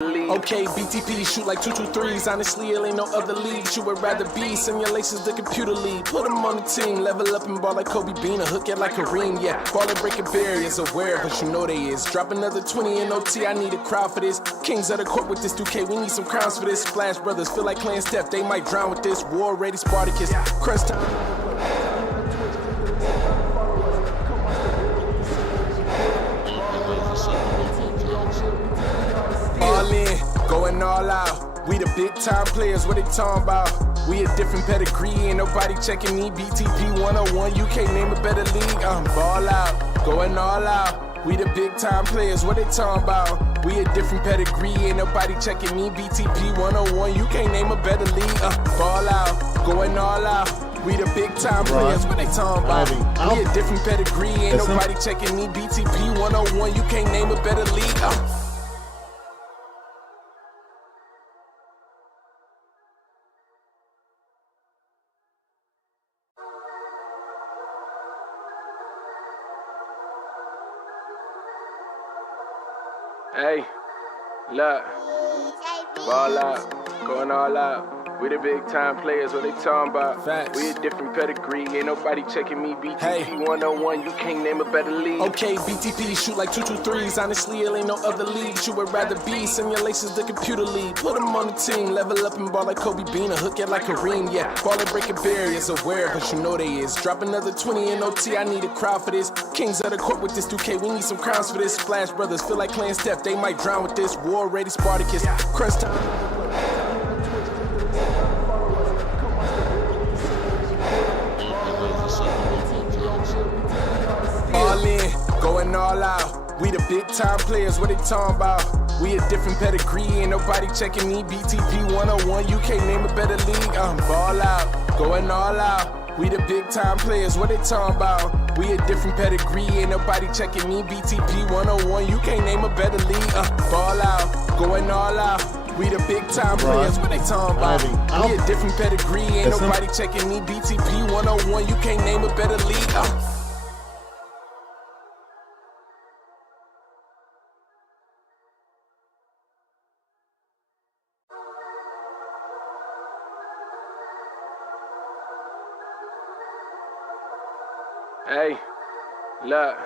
Okay, Btp shoot like 223s. Honestly, it ain't no other league you would rather be. Simulations, the computer league. Put them on the team. Level up and ball like Kobe Bean. Hook it like Kareem. Yeah, ball and breaking barriers. Aware, but you know they is. Drop another 20 in OT. I need a crowd for this. Kings of the court with this 2K. We need some crowns for this. Splash Brothers feel like playing Steph. They might drown with this. War ready Spartacus. Crunch time. All in, going all out. We the big time players, what they talking about? We a different pedigree, ain't nobody checking me. Btp 101, you can't name a better league. Ball out, going all out. We the big time players, what they talking about? We a different pedigree, ain't nobody checking me. Btp 101, you can't name a better league. Ball out, going all out. We the big time players, what they talking about? We a different pedigree, ain't nobody checking me. Btp 101, you can't name a better league. Hey, look, ball out, going all out. We the big time players, what they talking about? Facts. We a different pedigree, ain't nobody checking me. Btp 101, you can't name a better league. Okay, Btp shoot like 223s. Honestly, it ain't no other league you would rather be. Simulations, the computer league. Put them on the team. Level up and ball like Kobe Bean. Hook it like Kareem. Yeah, ball and breaking barriers. Aware, but you know they is. Drop another 20 in OT. I need a crowd for this. Kings of the court with this 2K. We need some crowns for this. Splash Brothers feel like playing Steph. They might drown with this. War ready Spartacus. Crunch time. All in, going all out. We the big time players, what they talking about? We a different pedigree, ain't nobody checking me. Btp 101, you can't name a better league. Ball out, going all out. We the big time players, what they talking about? We a different pedigree, ain't nobody checking me. Btp 101, you can't name a better league. Ball out, going all out. We the big time players, what they talking about? We a different pedigree, ain't nobody checking me. Btp 101, you can't name a better league. Hey, look,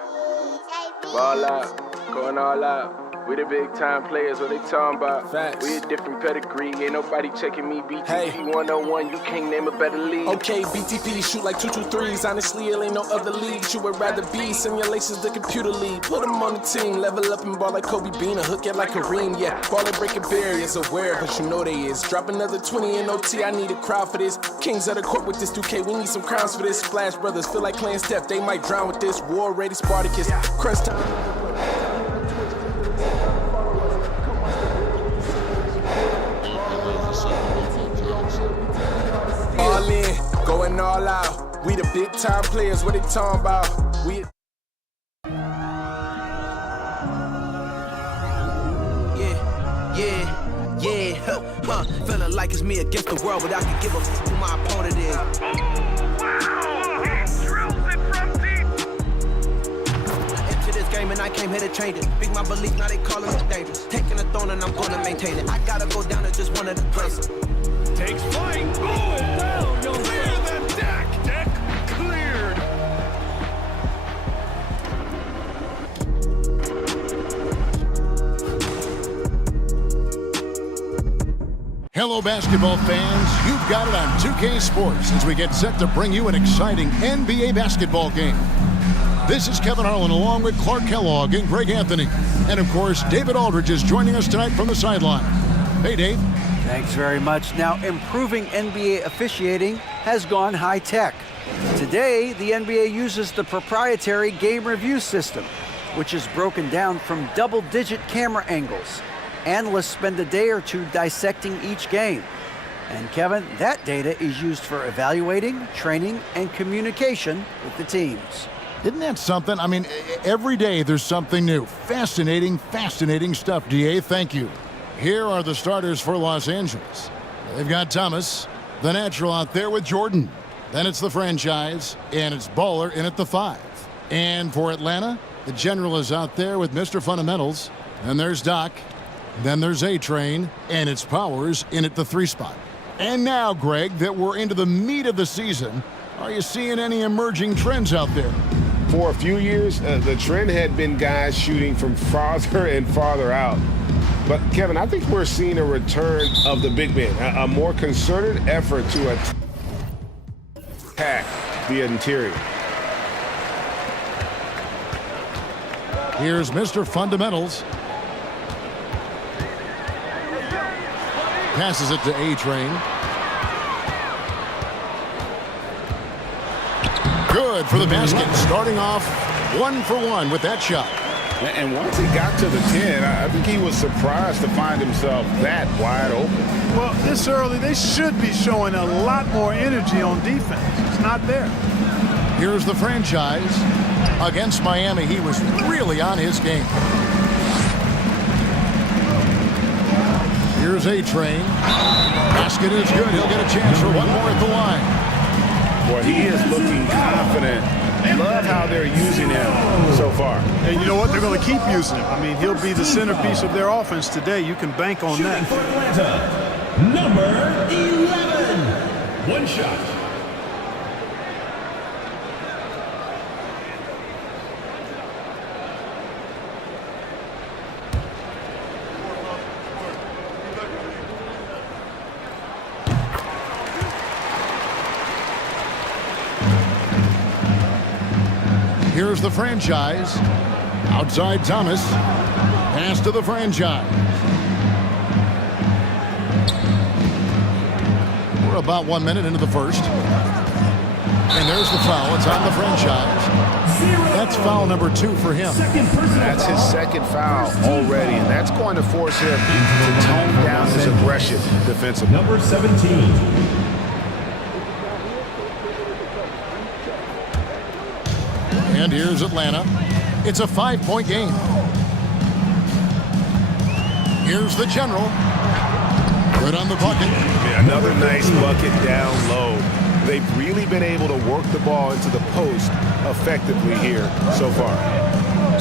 ball out, going all out. We the big time players, what they talking about? Facts. We a different pedigree, ain't nobody checking me. Btp 101, you can't name a better league. Okay, Btp shoot like 223s. Honestly, it ain't no other league you would rather be. Simulations, the computer league. Put them on the team. Level up and ball like Kobe Bean. Hook it like Kareem. Yeah, ball and breaking barriers. Aware, but you know they is. Drop another 20 in OT. I need a crowd for this. Kings of the court with this 2K. We need some crowns for this. Splash Brothers feel like playing Steph. They might drown with this. War ready Spartacus. Crunch time. All in, going all out. We the big time players, what they talking about? We Feeling like it's me against the world, but I can give a f who my opponent is. Wow! He drills it from deep. I entered this game and I came here to change it. Big my belief, now they calling me dangerous. Taking the throne and I'm gonna maintain it. I gotta go down as just one of the greatest. Takes flight. Oh, down. You'll clear the deck. Deck cleared. Hello, basketball fans. You've got it on 2K Sports as we get set to bring you an exciting NBA basketball game. This is Kevin Harlan along with Clark Kellogg and Greg Anthony. And, of course, David Aldridge is joining us tonight from the sideline. Hey, Dave. Thanks very much. Now, improving NBA officiating has gone high-tech. Today, the NBA uses the proprietary game review system, which is broken down from double-digit camera angles. Analysts spend a day or two dissecting each game. And, Kevin, that data is used for evaluating, training, and communication with the teams. Isn't that something? I mean, every day there's something new. Fascinating, fascinating stuff, DA. Thank you. Here are the starters for Los Angeles. They've got Thomas, the natural out there with Jordan. Then it's the franchise, and it's Baller in at the 5. And for Atlanta, the general is out there with Mr. Fundamentals. And there's Doc. Then there's A-Train, and it's Powers in at the 3 spot. And now, Greg, that we're into the meat of the season, are you seeing any emerging trends out there? For a few years, the trend had been guys shooting from farther and farther out. But, Kevin, I think we're seeing a return of the big man, a more concerted effort to attack the interior. Here's Mr. Fundamentals. Passes it to A-Train. Good for the basket. Starting off 1 for 1 with that shot. And once he got to the 10, I think he was surprised to find himself that wide open. Well, this early, they should be showing a lot more energy on defense. It's not there. Here's the franchise. Against Miami, he was really on his game. Here's A-Train. Basket is good. He'll get a chance for one more at the line. Boy, he is looking confident. Love how they're using him so far. And you know what? They're going to keep using him. I mean, he'll be the centerpiece of their offense today. You can bank on that. For Atlanta, number 11. One shot. Here's the franchise. Outside Thomas. Pass to the franchise. We're about 1 minute into the first. And there's the foul. It's on the franchise. That's foul number 2 for him. That's his second foul already, and that's going to force him to tone down his aggression defensively. Number 17. And here's Atlanta. It's a 5-point game. Here's the General. Good on the bucket. Another nice bucket down low. They've really been able to work the ball into the post effectively here so far.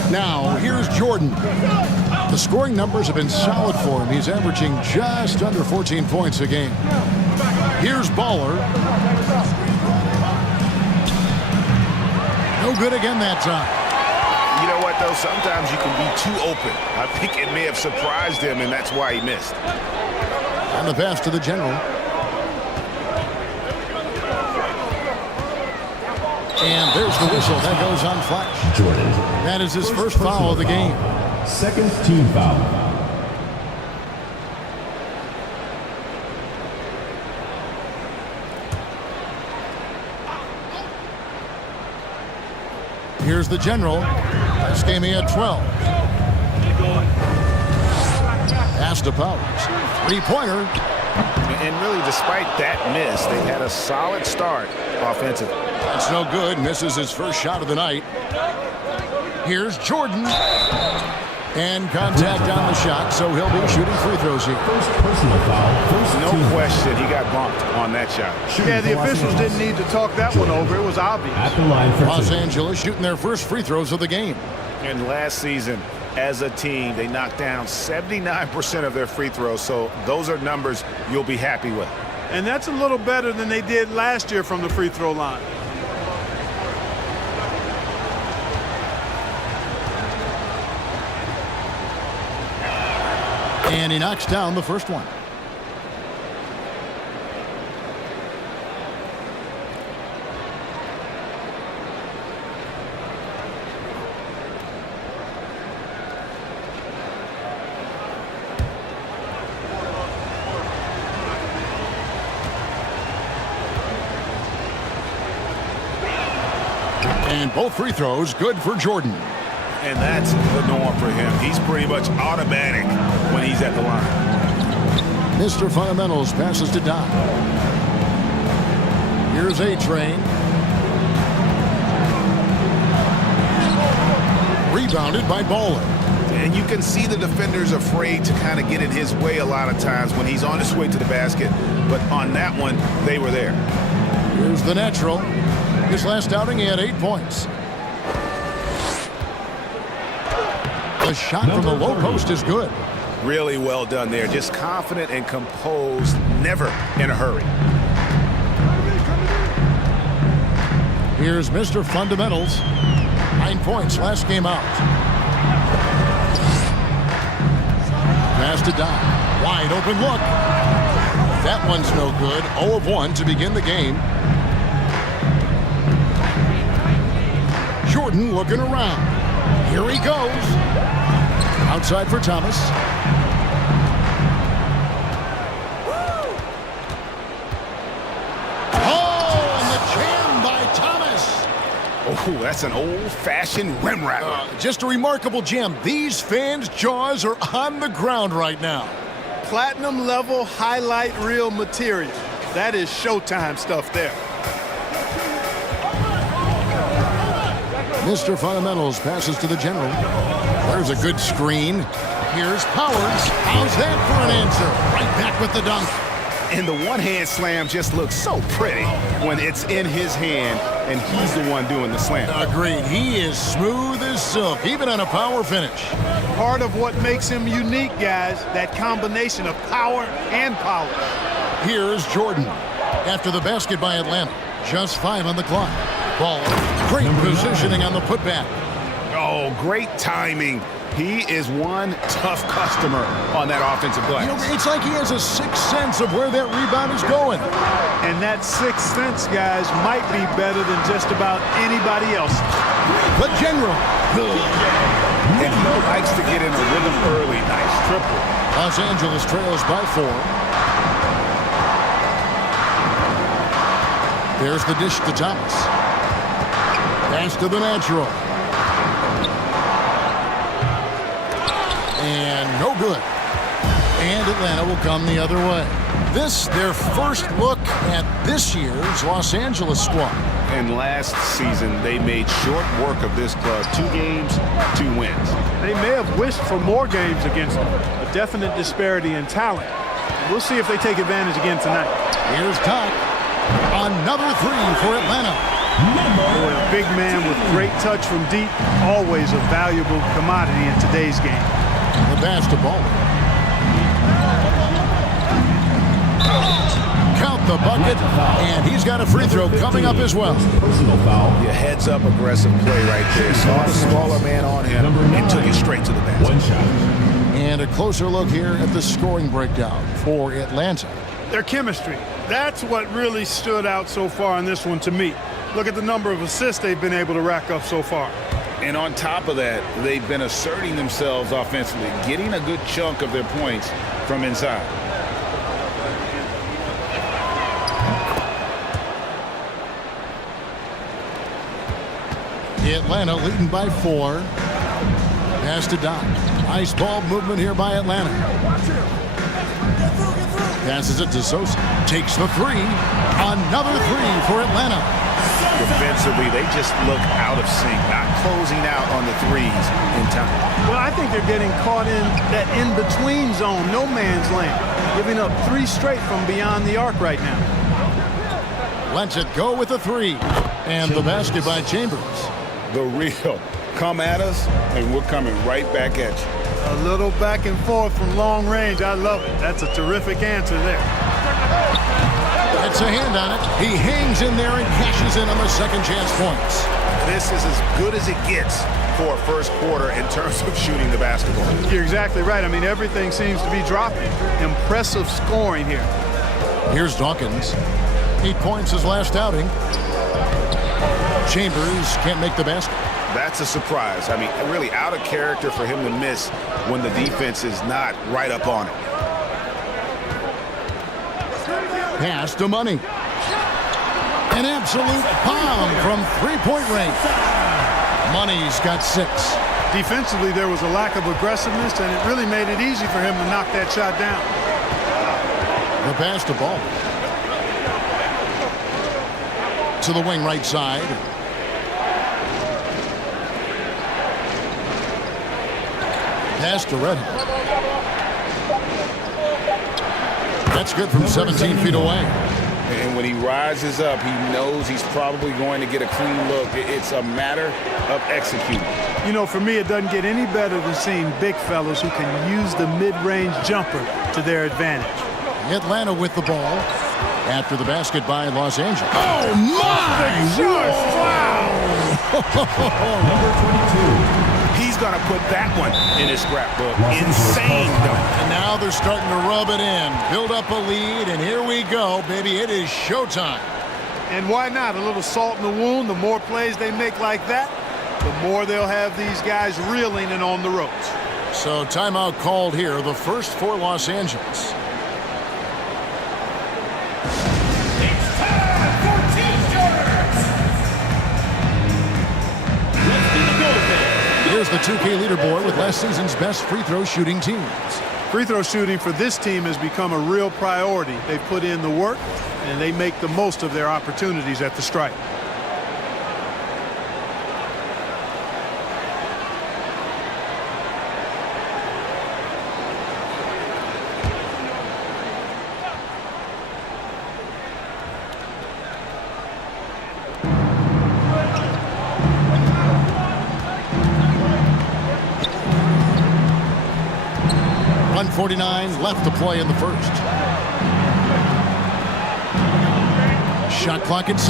Now, here's Jordan. The scoring numbers have been solid for him. He's averaging just under 14 points a game. Here's Baller. No good again that time. You know what, though? Sometimes you can be too open. I think it may have surprised him, and that's why he missed. And the pass to the General. And there's the whistle. That goes on Flash. Jordan. That is his first foul of the game. Second team foul. Here's the General. This game he had 12. Pass to Powers. 3-pointer. And really, despite that miss, they had a solid start offensively. That's no good. Misses his first shot of the night. Here's Jordan. And contact on the shot, so he'll be shooting free throws here. First personal foul. No question he got bumped on that shot. Yeah, the officials didn't need to talk that one over. It was obvious. At the line for Los two. Angeles shooting their first free throws of the game. And last season, as a team, they knocked down 79% of their free throws, so those are numbers you'll be happy with. And that's a little better than they did last year from the free throw line. And he knocks down the first one. And both free throws good for Jordan. And that's the norm for him. He's pretty much automatic when he's at the line. Mr. Fundamentals passes to Doc. Here's A-Train. Rebounded by Baller. And you can see the defenders afraid to kind of get in his way a lot of times when he's on his way to the basket. But on that one, they were there. Here's the natural. His last outing, he had 8 points. The shot from the low post is good. Really well done there. Just confident and composed, never in a hurry. Here's Mr. Fundamentals. 9 points last game out. Pass to Don. Wide open look. That one's no good. 0 of 1 to begin the game. Jordan looking around. Here he goes. Outside for Thomas. Oh, and the jam by Thomas. Oh, that's an old-fashioned rim rattler. Just a remarkable jam. These fans' jaws are on the ground right now. Platinum level highlight reel material. That is Showtime stuff there. Mr. Fundamentals passes to the general. There's a good screen. Here's Powers. How's that for an answer? Right back with the dunk. And the one-hand slam just looks so pretty when it's in his hand and he's the one doing the slam. Agreed. He is smooth as silk, even on a power finish. Part of what makes him unique, guys, that combination of power and polish. Here's Jordan. After the basket by Atlanta. Just 5 on the clock. Ball. Great positioning on the putback. Oh, great timing. He is one tough customer on that offensive glass. You know, it's like he has a sixth sense of where that rebound is going. And that sixth sense, guys, might be better than just about anybody else. The general. Good. And he likes to get in a rhythm early. Nice triple. Los Angeles trails by 4. There's the dish to Thomas. Pass to the natural. And no good. And Atlanta will come the other way. This, their first look at this year's Los Angeles squad. And last season, they made short work of this club. 2 games, 2 wins. They may have wished for more games against them. A definite disparity in talent. We'll see if they take advantage again tonight. Here's Todd. Another 3 for Atlanta. A big man with great touch from deep, always a valuable commodity in today's game. The pass to Ball. Count the bucket, and he's got a free throw coming up as well. Personal foul. Your heads up aggressive play right there. Saw the smaller man on him and took it straight to the basket. 1 shot. And a closer look here at the scoring breakdown for Atlanta. Their chemistry. That's what really stood out so far in this one to me. Look at the number of assists they've been able to rack up so far. And on top of that, they've been asserting themselves offensively, getting a good chunk of their points from inside. Atlanta leading by 4. Pass to Doc. Nice ball movement here by Atlanta. Passes it to Sosa. Takes the 3. Another 3 for Atlanta. Defensively, they just look out of sync, not closing out on the threes in time. Well, I think they're getting caught in that in-between zone, no man's land, giving up 3 straight from beyond the arc right now. Lets it go with a 3. And the basket by Chambers. The real. Come at us, and we're coming right back at you. A little back and forth from long range. I love it. That's a terrific answer there. Gets a hand on it. He hangs in there and cashes in on the second chance points. This is as good as it gets for a first quarter in terms of shooting the basketball. You're exactly right. I mean, everything seems to be dropping. Impressive scoring here. Here's Dawkins. 8 points his last outing. Chambers can't make the basket. That's a surprise. I mean, really out of character for him to miss when the defense is not right up on it. Pass to Money. An absolute bomb from three-point range. Money's got 6. Defensively, there was a lack of aggressiveness, and it really made it easy for him to knock that shot down. The pass to Ball. To the wing right side. Pass to Redden. That's good from 17 feet away. And when he rises up, he knows he's probably going to get a clean look. It's a matter of executing. You know, for me, it doesn't get any better than seeing big fellas who can use the mid-range jumper to their advantage. Atlanta with the ball after the basket by Los Angeles. Oh, my! Wow! Number 22. He's going to put that one in his scrapbook. Insane dunk. And now they're starting to rub it in, build up a lead, and here we go, baby. It is showtime. And why not? A little salt in the wound. The more plays they make like that, the more they'll have these guys reeling and on the ropes. So timeout called here, the first for Los Angeles. It's time for T-shirts! Let's do the bullpen. Here's the 2K leaderboard with last season's best free throw shooting teams. Free throw shooting for this team has become a real priority. They put in the work, and they make the most of their opportunities at the stripe. .49 left to play in the first. Shot clock at 6.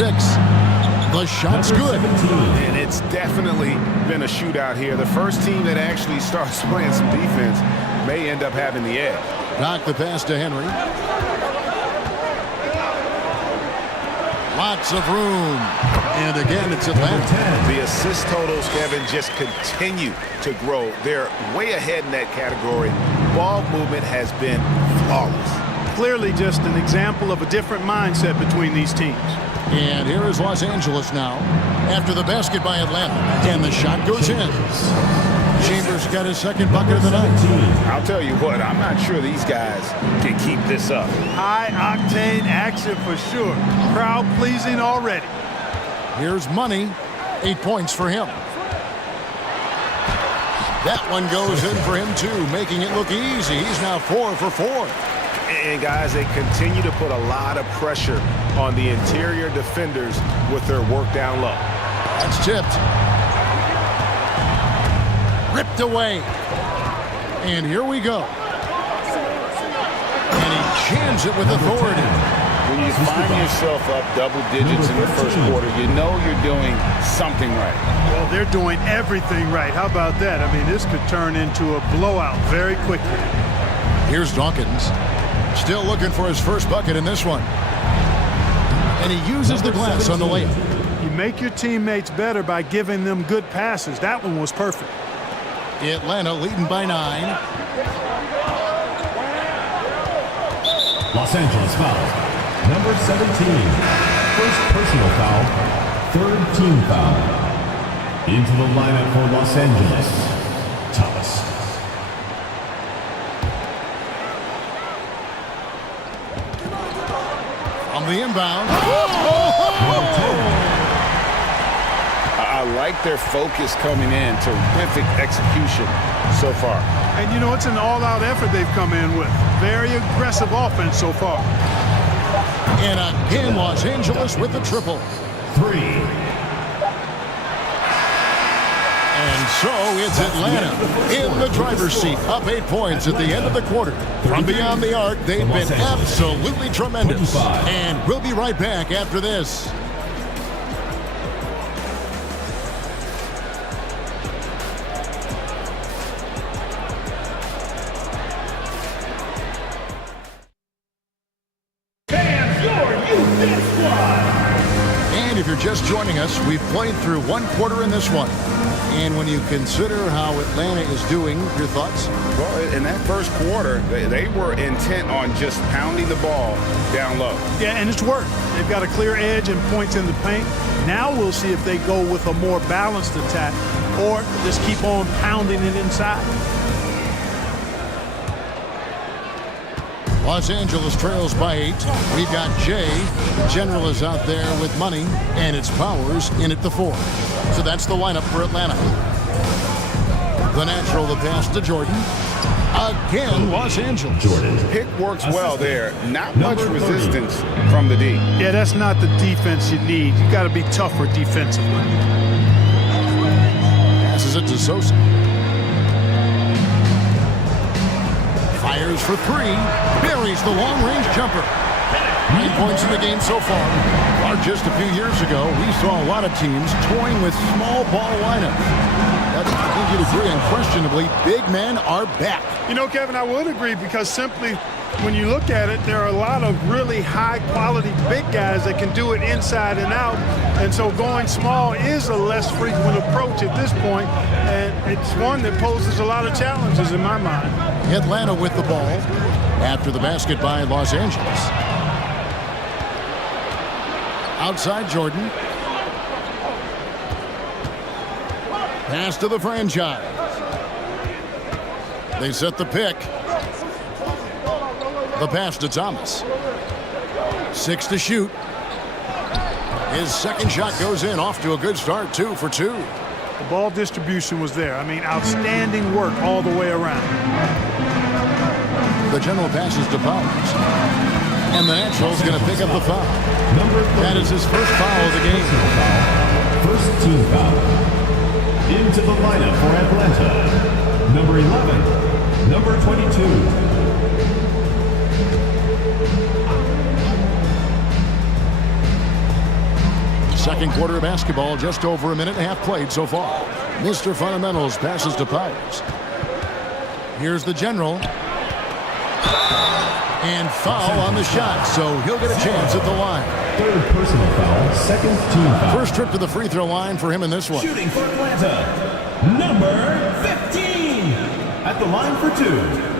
The shot's good. And it's definitely been a shootout here. The first team that actually starts playing some defense may end up having the edge. Knock the pass to Henry. Lots of room. And again, it's Atlanta. The assist totals, Kevin, just continue to grow. They're way ahead in that category. Ball movement has been flawless. Clearly just an example of a different mindset between these teams. And here is Los Angeles now after the basket by Atlanta. And the shot goes in. Chambers got his second bucket of the night. I'll tell you what, I'm not sure these guys can keep this up. High-octane action for sure. Crowd-pleasing already. Here's Money. 8 points for him. That one goes in for him, too, making it look easy. He's now 4 for 4. And, guys, they continue to put a lot of pressure on the interior defenders with their work down low. That's tipped. Ripped away. And here we go. And he jams it with authority. When you find yourself up double digits in the first quarter, you know you're doing something right. Well, they're doing everything right. How about that? I mean, this could turn into a blowout very quickly. Here's Dawkins. Still looking for his first bucket in this one. And he uses the glass on the layup. You make your teammates better by giving them good passes. That one was perfect. Atlanta leading by 9. Los Angeles foul. Number 17. First personal foul. Third team foul. Into the lineup for Los Angeles, Thomas. On the inbound. I like their focus coming in. Terrific execution so far. And, you know, it's an all-out effort they've come in with. Very aggressive offense so far. And again, Los Angeles with the triple. 3. And so it's Atlanta in the driver's seat, up 8 points at the end of the quarter. From beyond the arc, they've been absolutely tremendous. And we'll be right back after this. And if you're just joining us, we've played through one quarter in this one. And when you consider how Atlanta is doing, your thoughts? Well, in that first quarter, they were intent on just pounding the ball down low. Yeah, and it's worked. They've got a clear edge and points in the paint. Now we'll see if they go with a more balanced attack or just keep on pounding it inside. Los Angeles trails by 8. We've got Jay. The general is out there with Money, and it's Powers in at the 4. So that's the lineup for Atlanta. The natural, the pass to Jordan. Again, Los Angeles. Pick works well there. Not much resistance from the D. Yeah, that's not the defense you need. You got to be tougher defensively. Passes it to Sosa. Fires for three. Buries the long-range jumper. 9 points in the game so far. Or just a few years ago, we saw a lot of teams toying with small ball lineups. I think you'd agree, unquestionably, big men are back. You know, Kevin, I would agree because simply when you look at it, there are a lot of really high-quality big guys that can do it inside and out. And so going small is a less frequent approach at this point, and it's one that poses a lot of challenges in my mind. Atlanta with the ball after the basket by Los Angeles. Outside Jordan. Pass to the franchise. They set the pick. The pass to Thomas. 6 to shoot. His second shot goes in, off to a good start, 2 for 2. The ball distribution was there. I mean, outstanding work all the way around. The general passes to Powers. And the natural's going to pick up the foul. That is his first foul of the game. First team foul. Into the lineup for Atlanta, number 11, number 22. Second quarter of basketball, just over a minute and a half played so far. Mr. Fundamentals passes to Powers. Here's the general. And foul on the shot, so he'll get a chance at the line. Third personal foul, second team foul. First trip to the free throw line for him in this one. Shooting for Atlanta, number 15. At the line for 2.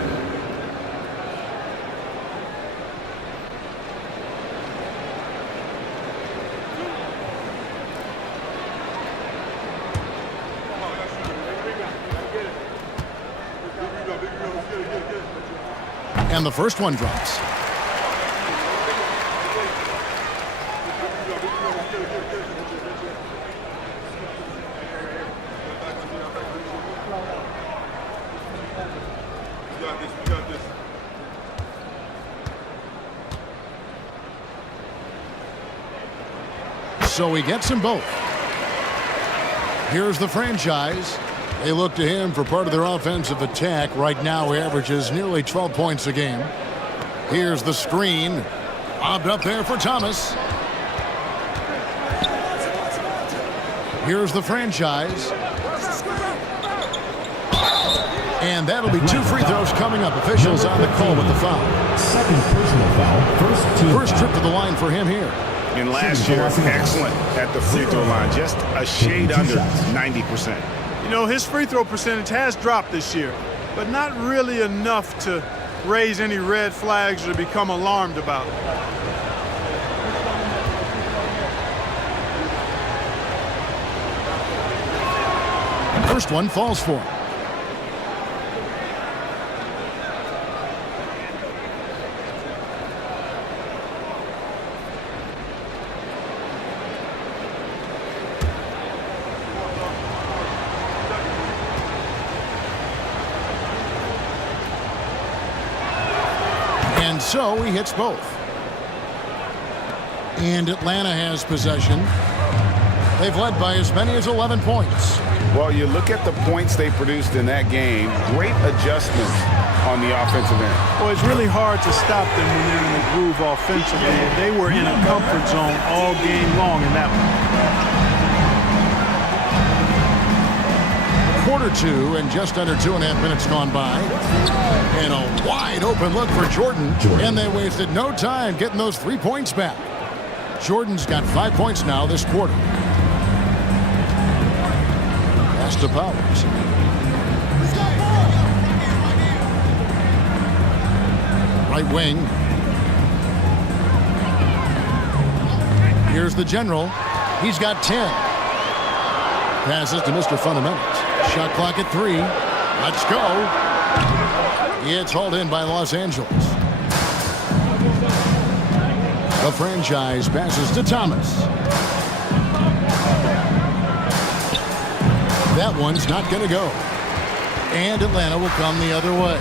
And the first one drops. So he gets them both. Here's the franchise. They look to him for part of their offensive attack. Right now, he averages nearly 12 points a game. Here's the screen. Lobbed up there for Thomas. Here's the franchise. And that'll be 2 free throws coming up. Officials on the call with the foul. Second personal foul, first trip to the line for him here. And last year, excellent at the free throw line. Just a shade under 90%. You know, his free throw percentage has dropped this year, but not really enough to raise any red flags or become alarmed about it. First one falls for him. And so he hits both. And Atlanta has possession. They've led by as many as 11 points. Well, you look at the points they produced in that game. Great adjustments on the offensive end. Well, it's really hard to stop them when they're in the groove offensively. They were in a comfort zone all game long in that one. Quarter 2 and just under 2.5 minutes gone by. And a wide open look for Jordan. And they wasted no time getting those 3 points back. Jordan's got 5 points now this quarter. Pass to Powers. Right wing. Here's the general. He's got 10. Passes to Mr. Fundamentals. Shot clock at 3. Let's go. It's hauled in by Los Angeles. The franchise passes to Thomas. That one's not going to go. And Atlanta will come the other way.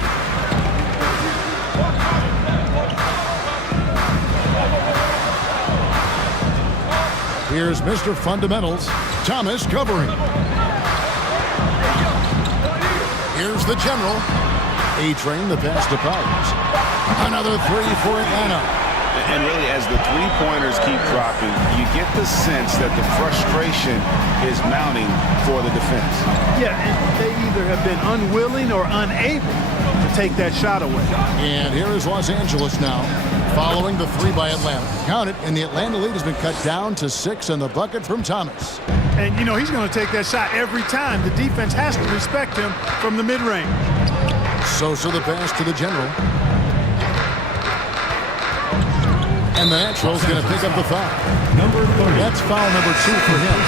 Here's Mr. Fundamentals, Thomas covering. Here's the general. A-Train, the pass to Powers. Another three for Atlanta. And really, as the three-pointers keep dropping, you get the sense that the frustration is mounting for the defense. Yeah, and they either have been unwilling or unable to take that shot away. And here is Los Angeles now, following the three by Atlanta. Count it, and the Atlanta lead has been cut down to 6 and the bucket from Thomas. And, you know, he's going to take that shot every time. The defense has to respect him from the mid-range. Sosa the pass to the general. And the natural's going to pick up the foul. Number 30. That's foul number 2 for him.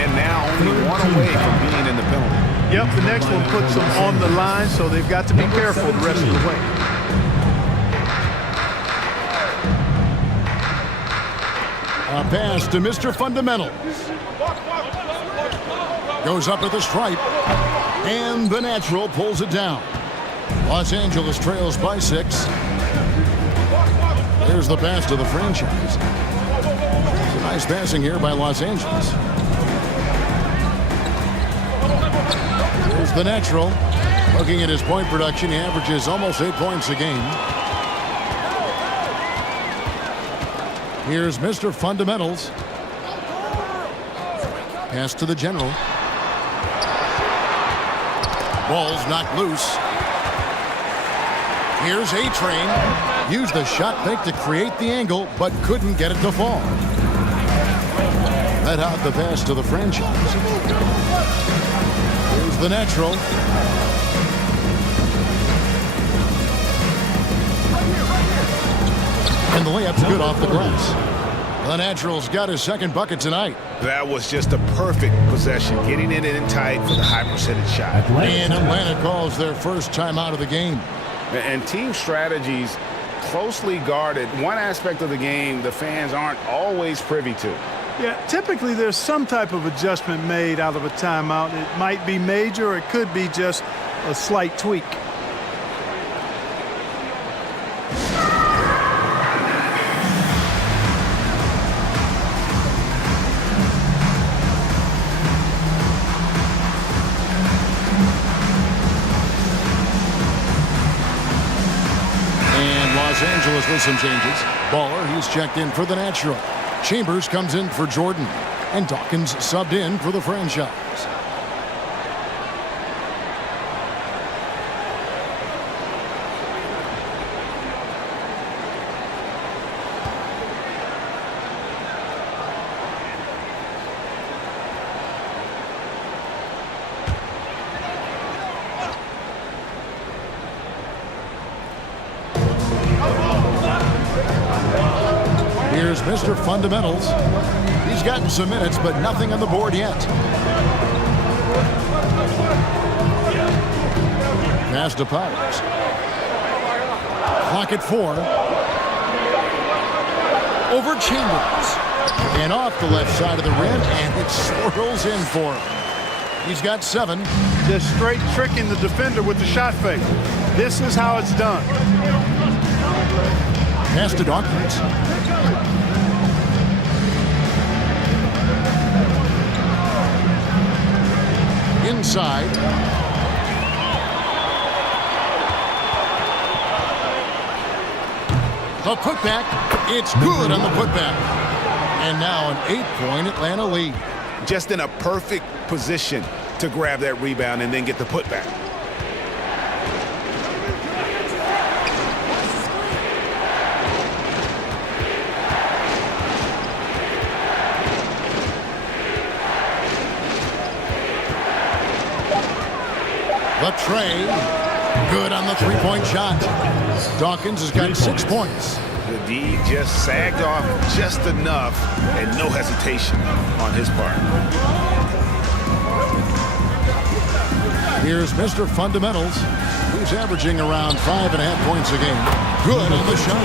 And now only one away from being in the penalty. Yep, the next one puts them on the line, so they've got to be careful the rest of the way. A pass to Mr. Fundamental. Goes up at the stripe. And the natural pulls it down. Los Angeles trails by 6. There's the pass to the franchise. It's a nice passing here by Los Angeles. There's the natural. Looking at his point production, he averages almost 8 points a game. Here's Mr. Fundamentals. Pass to the general. Ball's knocked loose. Here's A-Train. Used the shot fake to create the angle, but couldn't get it to fall. Let out the pass to the franchise. Here's the natural. And the layup's good off the glass. The natural's got his second bucket tonight. That was just a perfect possession, getting it in tight for the high percentage shot. And Atlanta calls their first time out of the game. And team strategies closely guarded. One aspect of the game the fans aren't always privy to. Yeah, typically there's some type of adjustment made out of a timeout. It might be major, or it could be just a slight tweak. Los Angeles with some changes. Baller, he's checked in for the natural. Chambers comes in for Jordan. And Dawkins subbed in for the franchise. Here's Mr. Fundamentals. He's gotten some minutes, but nothing on the board yet. Pass to Powers. Clock at 4. Over Chambers. And off the left side of the rim, and it swirls in for him. He's got 7. Just straight tricking the defender with the shot fake. This is how it's done. Pass to Dawkins. Inside. The putback. It's good on the putback. And now an 8-point Atlanta lead. Just in a perfect position to grab that rebound and then get the putback. The tray, good on the three-point shot. Dawkins has got 6 points. The D just sagged off just enough and no hesitation on his part. Here's Mr. Fundamentals. He's averaging around 5.5 points a game. Good on the shot.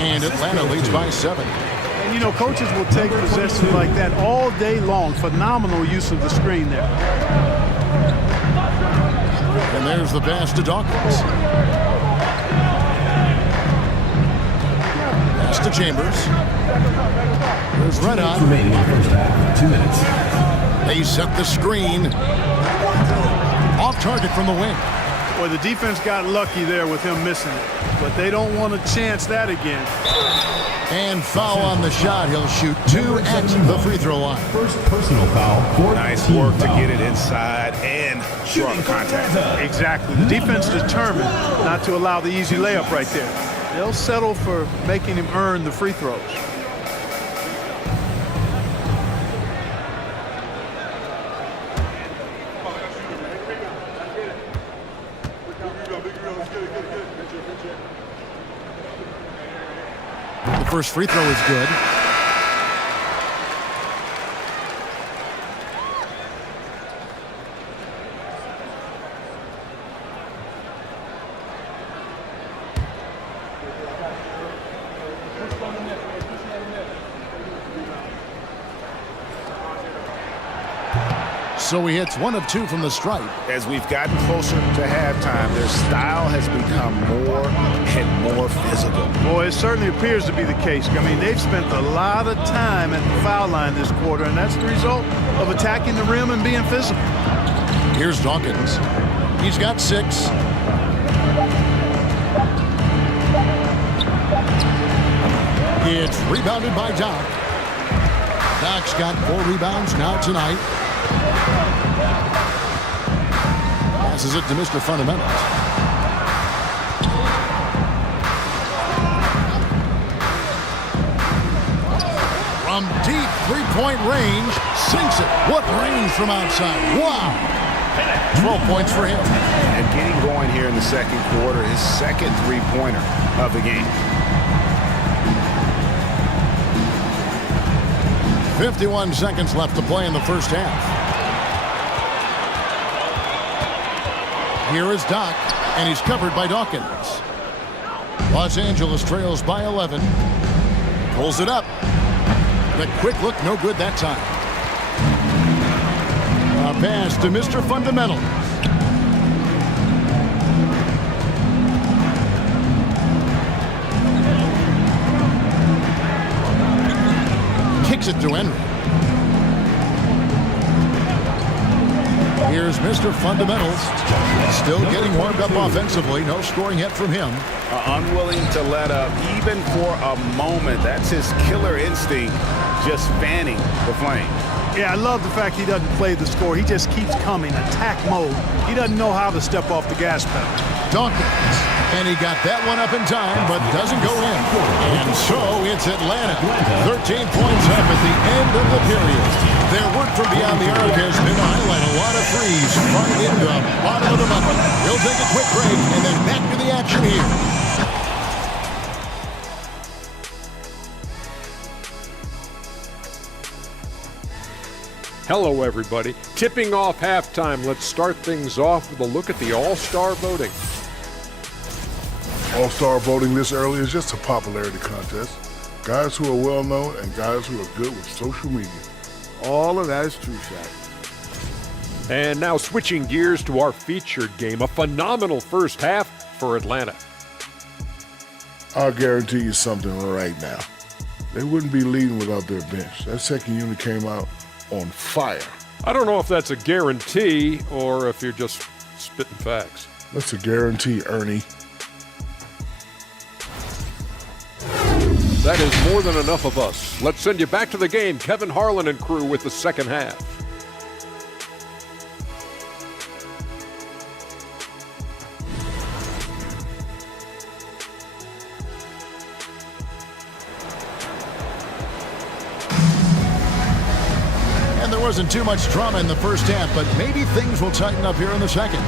And Atlanta leads by 7. And, you know, coaches will take possessions like that all day long. Phenomenal use of the screen there. And there's the pass to Dawkins. Pass to Chambers. There's red on. Remaining in the first half, 2 minutes. They set the screen. Off target from the wing. Boy, the defense got lucky there with him missing it, but they don't want to chance that again. And foul on the shot. He'll shoot 2 at the free throw line. First personal foul. Nice work to get it inside and draw the contact. Exactly. The defense determined not to allow the easy layup right there. They'll settle for making him earn the free throws. The first free throw is good. So he hits 1 of 2 from the stripe. As we've gotten closer to halftime, their style has become more and more physical. Boy, it certainly appears to be the case. I mean, they've spent a lot of time at the foul line this quarter, and that's the result of attacking the rim and being physical. Here's Dawkins. He's got 6. It's rebounded by Doc. Doc's got 4 rebounds now tonight. Passes it to Mr. Fundamentals. From deep three-point range, sinks it. What range from outside. Wow. 12 points for him. And getting going here in the second quarter, his second three-pointer of the game. 51 seconds left to play in the first half. Here is Doc, and he's covered by Dawkins. Los Angeles trails by 11. Pulls it up. The quick look, no good that time. A pass to Mr. Fundamental. Kicks it to Henry. Here's Mr. Fundamentals. Still getting warmed up offensively. No scoring yet from him. Unwilling to let up even for a moment. That's his killer instinct, just fanning the flame. Yeah, I love the fact he doesn't play the score. He just keeps coming, attack mode. He doesn't know how to step off the gas pedal. Dawkins. And he got that one up in time, but doesn't go in. And so it's Atlanta. 13 points up at the end of the period. Their work from beyond the arc has been to highlight a lot of threes right in the bottom of the bucket. We'll take a quick break and then back to the action here. Hello, everybody. Tipping off halftime. Let's start things off with a look at the All-Star voting. All-Star voting this early is just a popularity contest. Guys who are well-known and guys who are good with social media. All of that is true, Shaq. And now switching gears to our featured game, a phenomenal first half for Atlanta. I'll guarantee you something right now. They wouldn't be leading without their bench. That second unit came out on fire. I don't know if that's a guarantee or if you're just spitting facts. That's a guarantee, Ernie. That is more than enough of us. Let's send you back to the game. Kevin Harlan and crew with the second half. And there wasn't too much drama in the first half, but maybe things will tighten up here in the second.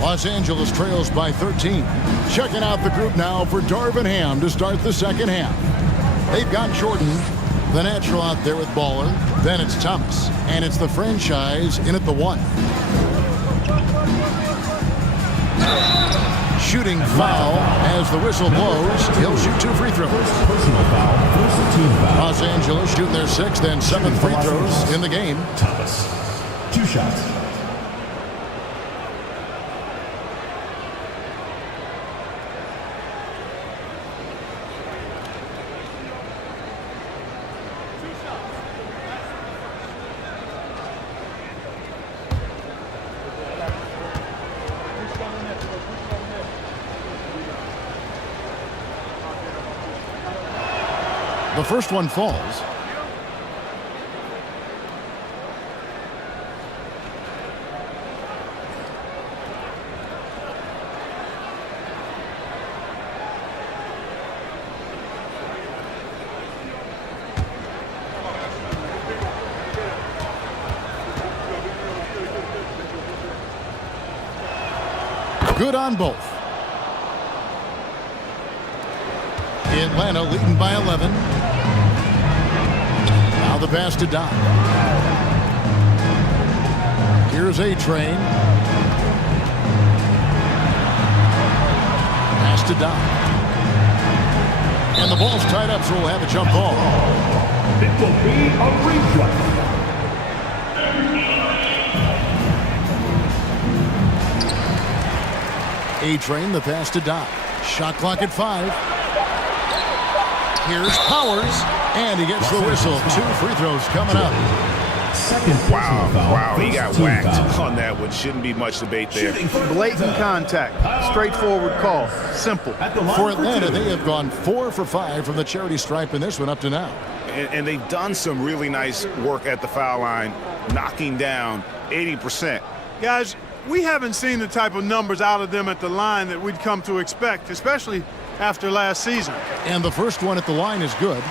Los Angeles trails by 13. Checking out the group now for Darvin Ham to start the second half. They've got Jordan, the natural, out there with Baller. Then it's Thomas, and it's the franchise in at the 1. Shooting foul as the whistle blows. He'll shoot 2 free throws. Personal foul, first team foul. Los Angeles shooting their 6th and 7th free throws in the game. Thomas, 2 shots. The first one falls. Good on both. Atlanta leading by 11. Now the pass to Doc. Here's A-Train. Pass to Doc. And the ball's tied up, so we'll have a jump ball. It will be a replay. A-Train, the pass to Doc. Shot clock at 5. Here's Powers, and he gets the whistle. 2 free throws coming up. Wow, he got whacked on that one. Shouldn't be much debate there. Blatant contact. Straightforward call. Simple. For Atlanta, they have gone 4 for 5 from the charity stripe in this one up to now. And they've done some really nice work at the foul line, knocking down 80%. Guys, we haven't seen the type of numbers out of them at the line that we'd come to expect, especially after last season. And the first one at the line is good.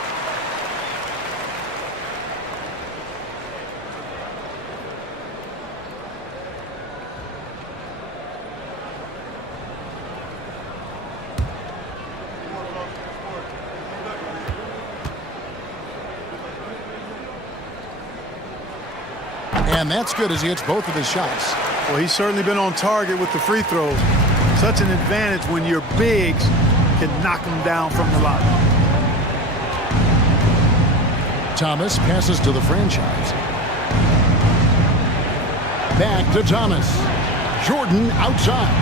And that's good as he hits both of his shots. Well, he's certainly been on target with the free throws. Such an advantage when your bigs can knock them down from the line. Thomas passes to the franchise. Back to Thomas. Jordan outside.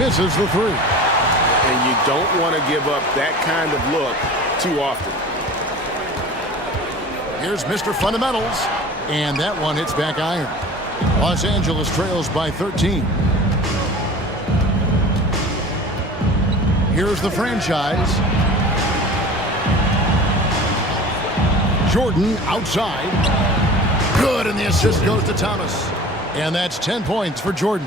Misses the 3. And you don't want to give up that kind of look too often. Here's Mr. Fundamentals. And that one hits back iron. Los Angeles trails by 13. Here's the franchise. Jordan outside. Good, and the assist goes to Thomas. And that's 10 points for Jordan.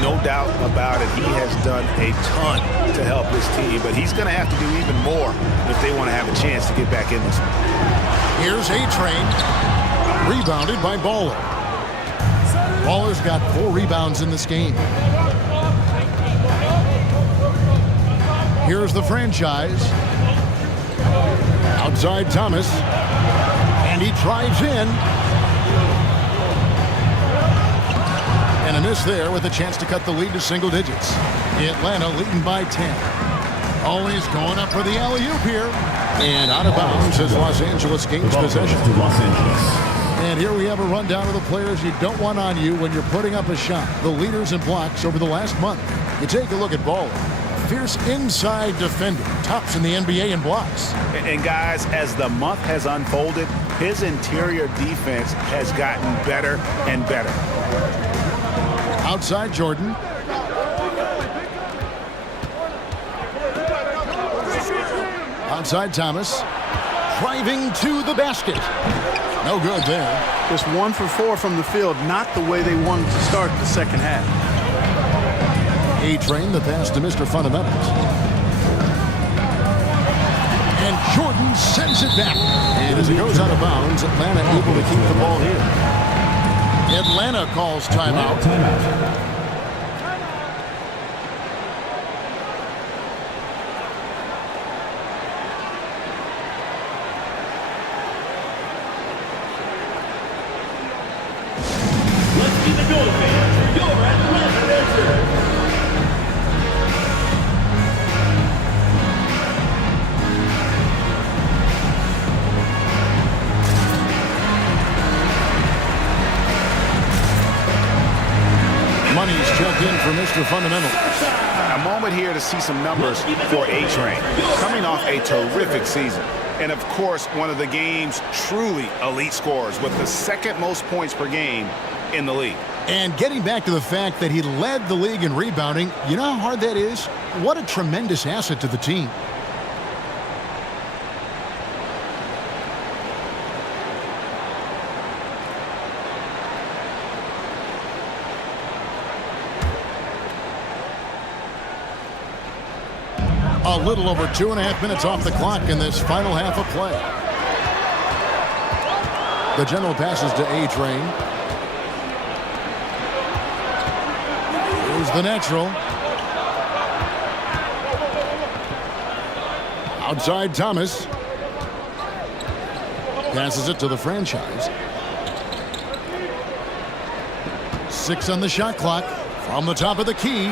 No doubt about it. He has done a ton to help his team, but he's going to have to do even more if they want to have a chance to get back in this one. Here's A-Train. Rebounded by Baller. Baller's got 4 rebounds in this game. Here's the franchise. Outside Thomas. And he drives in. And a miss there with a chance to cut the lead to single digits. Atlanta leading by 10. Always going up for the alley-oop here. And out of bounds as Los Angeles gains possession. And here we have a rundown of the players you don't want on you when you're putting up a shot. The leaders in blocks over the last month. You take a look at Baller. Fierce inside defender. Tops in the NBA in blocks. And guys, as the month has unfolded, his interior defense has gotten better and better. Outside Jordan. Outside Thomas. Driving to the basket. No good there. Just 1 for 4 from the field, not the way they wanted to start the second half. A-Train, the pass to Mr. Fundamentals. And Jordan sends it back. And as it goes out of bounds, Atlanta able to keep the ball here. Atlanta calls timeout. Money's checked in for Mr. Fundamentals. A moment here to see some numbers for A-Train. Coming off a terrific season. And, of course, one of the game's truly elite scorers with the 2nd most points per game in the league. And getting back to the fact that he led the league in rebounding, you know how hard that is? What a tremendous asset to the team. A little over 2.5 minutes off the clock in this final half of play. The general passes to A-Train. Here's the natural. Outside Thomas. Passes it to the franchise. 6 on the shot clock. From the top of the key.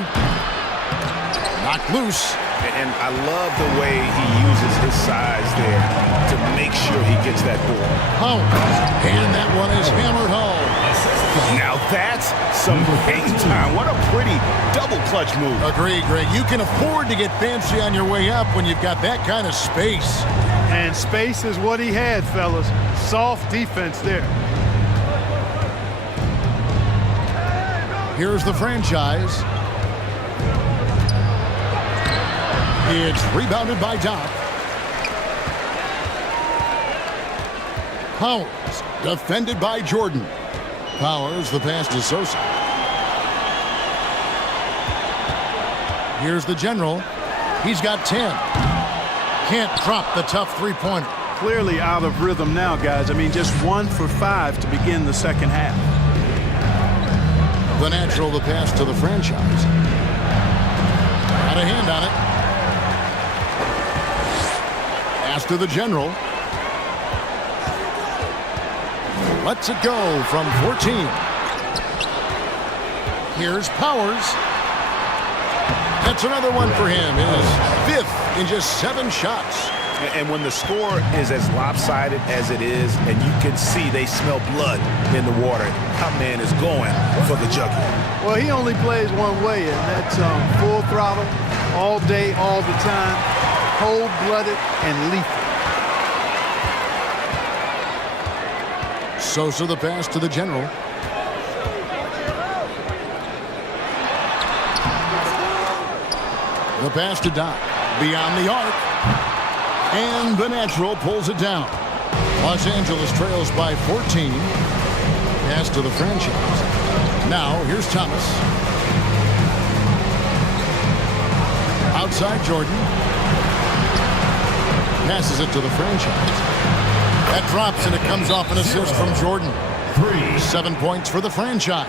Knocked loose. And I love the way he uses his size there to make sure he gets that ball. Oh, and that one is hammered home. Now that's some hang time. What a pretty double clutch move. Agreed, Greg. You can afford to get fancy on your way up when you've got that kind of space. And space is what he had, fellas. Soft defense there. Here's the franchise. It's rebounded by Doc. Powers, defended by Jordan. Powers, the pass to Sosa. Here's the general. He's got 10. Can't drop the tough three-pointer. Clearly out of rhythm now, guys. I mean, just 1 for 5 to begin the second half. The natural, the pass to the franchise. Got a hand on it. Pass to the general. Lets it go from 14. Here's Powers. That's another one for him. His 5th in just 7 shots. And when the score is as lopsided as it is, and you can see they smell blood in the water, our man is going for the jugular. Well, he only plays one way, and that's full throttle, all day, all the time, cold-blooded and lethal. Sosa the pass to the general. The pass to Doc. Beyond the arc. And the natural pulls it down. Los Angeles trails by 14. Pass to the franchise. Now, here's Thomas. Outside Jordan. Passes it to the franchise. That drops, and it comes off an assist from Jordan. 7 points for the franchise.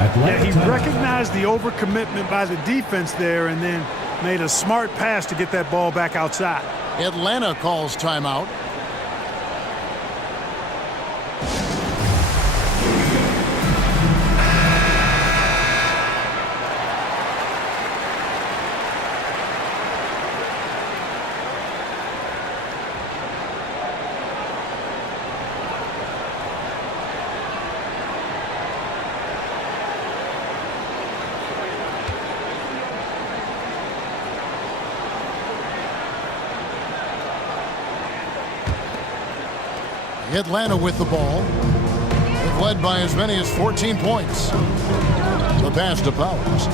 Yeah, he recognized the overcommitment by the defense there and then made a smart pass to get that ball back outside. Atlanta calls timeout. Atlanta with the ball. They've led by as many as 14 points. The pass to Powers.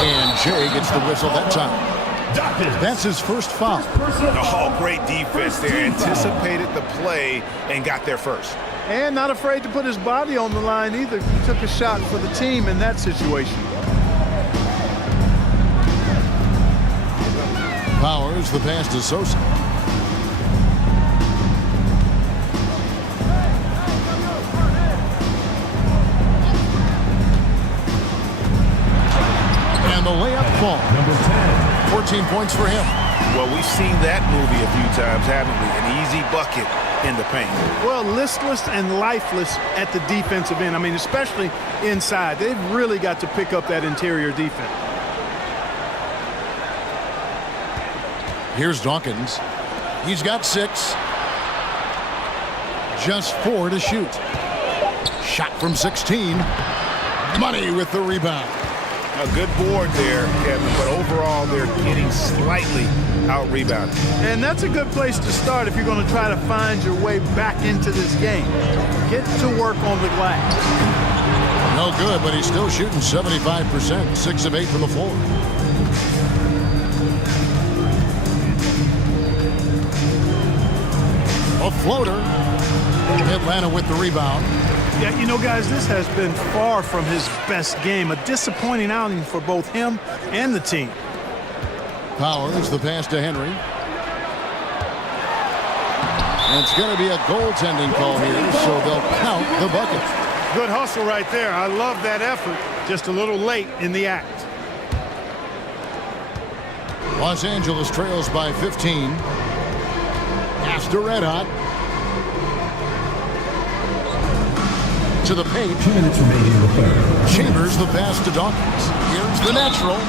And Jay gets the whistle that time. That's his first foul. Oh, great defense there. Anticipated the play and got there first. And not afraid to put his body on the line either. He took a shot for the team in that situation. Powers, the pass to Sosa. And the layup ball. Number 10. 14 points for him. Well, we've seen that movie a few times, haven't we? An easy bucket in the paint. Well, listless and lifeless at the defensive end. I mean, especially inside. They've really got to pick up that interior defense. Here's Dawkins. He's got 6. Just 4 to shoot. Shot from 16. Money with the rebound. A good board there, Kevin, but overall they're getting slightly out-rebounded. And that's a good place to start if you're going to try to find your way back into this game. Get to work on the glass. No good, but he's still shooting 75%. 6 of 8 from the floor. A floater. Atlanta with the rebound. Yeah, you know, guys, this has been far from his best game. A disappointing outing for both him and the team. Powers the pass to Henry. And it's going to be a goaltending call here, so they'll count the bucket. Good hustle right there. I love that effort. Just a little late in the act. Los Angeles trails by 15. Pass to Red Hot. To the paint. 2 minutes remaining in the third. Chambers the pass to Dawkins. Here's the natural.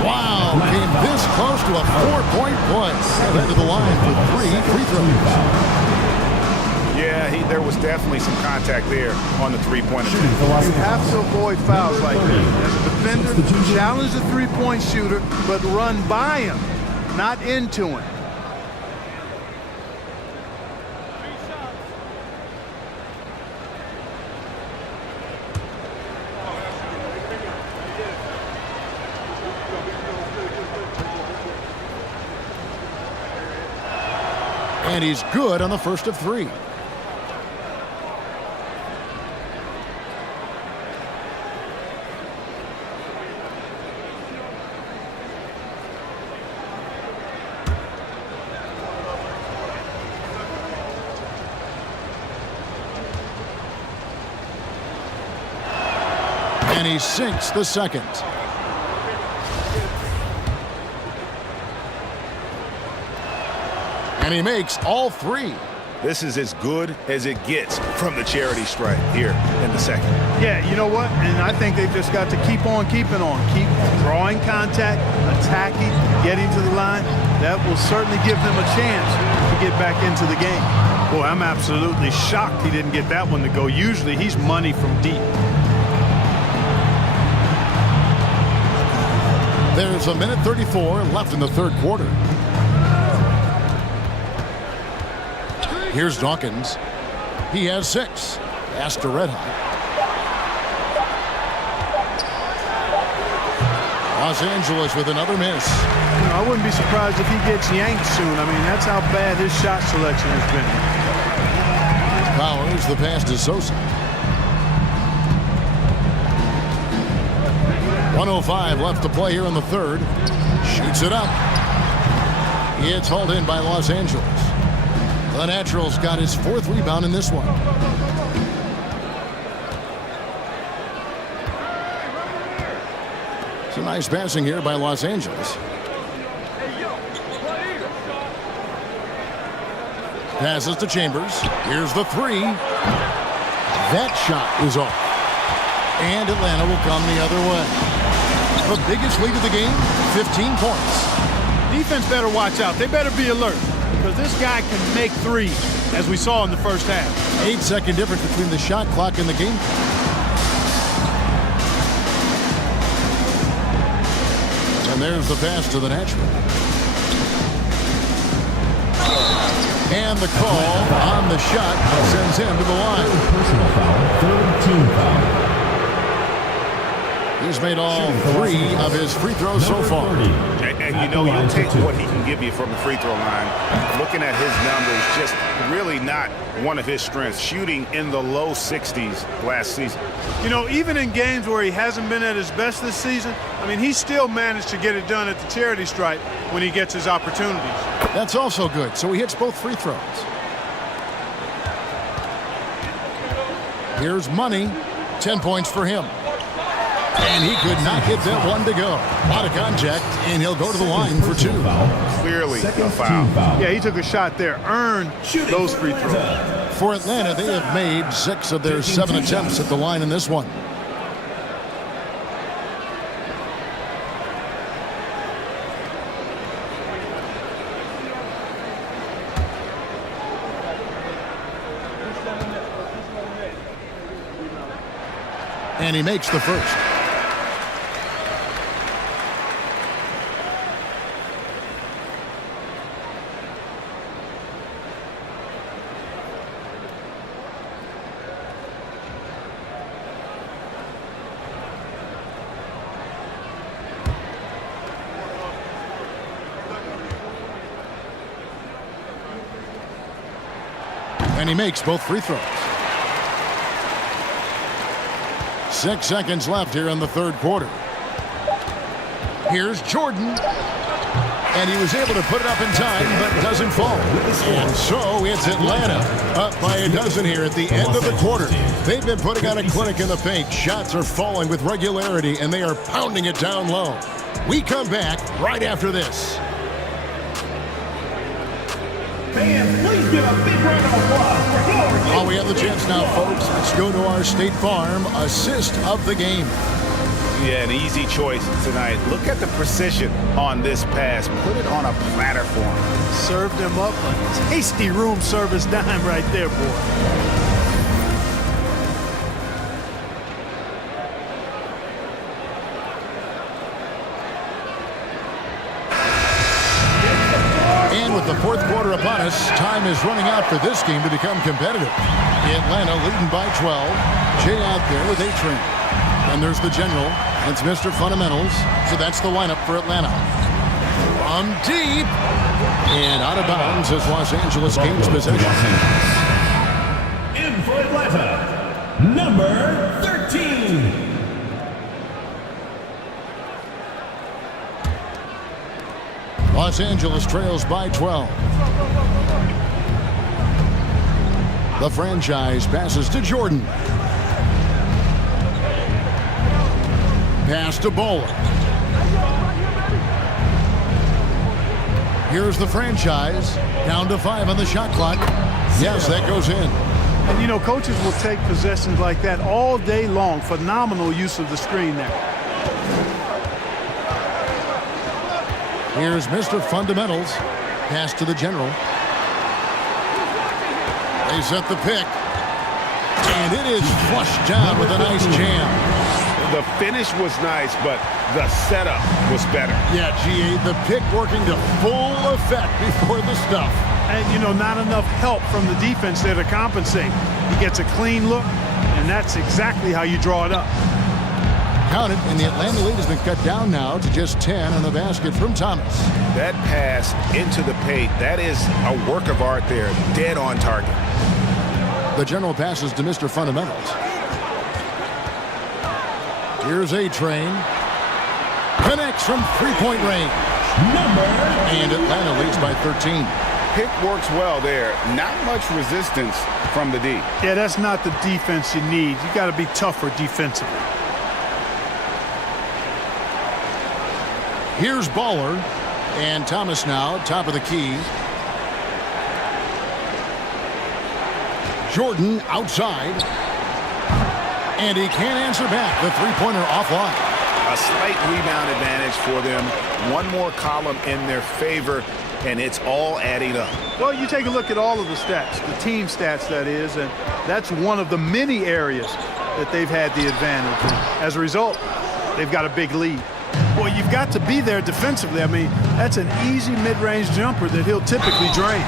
Wow, came this close to a 4-point play. Head to the line for 3 free throws. Yeah, there was definitely some contact there on the three-point attempt. You have to avoid fouls like this. As a defender, challenge the three-point shooter, but run by him, not into him. And he's good on the first of 3. And he sinks the second. And he makes all 3. This is as good as it gets from the charity stripe here in the second. Yeah, you know what? And I think they've just got to keep on keeping on. Keep drawing contact, attacking, getting to the line. That will certainly give them a chance to get back into the game. Boy, I'm absolutely shocked he didn't get that one to go. Usually he's money from deep. There's a minute 34 left in the third quarter. Here's Dawkins. He has 6. Pass to Red Hot. Los Angeles with another miss. You know, I wouldn't be surprised if he gets yanked soon. I mean, that's how bad his shot selection has been. Powers the pass to Sosa. 1:05 left to play here in the third. Shoots it up. It's hauled in by Los Angeles. The Naturals got his 4th rebound in this one. It's a nice passing here by Los Angeles. Passes to Chambers. Here's the 3. That shot is off. And Atlanta will come the other way. The biggest lead of the game, 15 points. Defense better watch out. They better be alert, because this guy can make threes, as we saw in the first half. 8-second difference between the shot clock and the game. And there's the pass to the Natural. And the call on the shot sends him to the line. Personal foul, 3rd team foul. He's made all 3 of his free throws so far. And you know, you'll take what he can give you from the free throw line. Looking at his numbers, just really not one of his strengths. Shooting in the low 60s last season. You know, even in games where he hasn't been at his best this season, I mean, he still managed to get it done at the charity stripe when he gets his opportunities. That's also good. So he hits both free throws. Here's Money. 10 points for him. And he could not get that one to go. A lot of contact, and he'll go to the line for 2. Clearly a foul. Yeah, he took a shot there. Earned those free throws. For Atlanta, they have made 6 of their 7 attempts at the line in this one. And he makes the first. And he makes both free throws. 6 seconds left here in the third quarter. Here's Jordan. And he was able to put it up in time, but doesn't fall. And so it's Atlanta up by a dozen here at the end of the quarter. They've been putting on a clinic in the paint. Shots are falling with regularity, and they are pounding it down low. We come back right after this. Fans, please give a big round of applause for Glory. Oh, we have the chance now, folks. Let's go to our State Farm assist of the game. Yeah, an easy choice tonight. Look at the precision on this pass. Put it on a platter for him. Served him up a tasty room service dime right there, boy. And with the fourth quarter upon us, time is running out for this game to become competitive. Atlanta leading by 12. Jay out there with A-Train. And there's the general. It's Mr. Fundamentals. So that's the lineup for Atlanta. From deep. And out of bounds as Los Angeles gains possession. In for Atlanta, number 13. Los Angeles trails by 12. The franchise passes to Jordan. Pass to Bowler. Here's the franchise. Down to 5 on the shot clock. Yes, that goes in. And, you know, coaches will take possessions like that all day long. Phenomenal use of the screen there. Here's Mr. Fundamentals. Pass to the general. They set the pick. And it is flushed down with a nice jam. The finish was nice, but the setup was better. Yeah, GA, the pick working to full effect before the stuff. And, you know, not enough help from the defense there to compensate. He gets a clean look, and that's exactly how you draw it up. Count it, and the Atlanta lead has been cut down now to just 10 on the basket from Thomas. That pass into the paint, that is a work of art there, dead on target. The general passes to Mr. Fundamentals. Here's A-Train. Connects from three-point range. And Atlanta leads by 13. Pick works well there. Not much resistance from the D. Yeah, that's not the defense you need. You got to be tougher defensively. Here's Baller. And Thomas now, top of the key. Jordan outside. And he can't answer back. The three-pointer offline. A slight rebound advantage for them. One more column in their favor, and it's all adding up. Well, you take a look at all of the stats, the team stats, that is, and that's one of the many areas that they've had the advantage. And as a result, they've got a big lead. Boy, you've got to be there defensively. I mean, that's an easy mid-range jumper that he'll typically drain.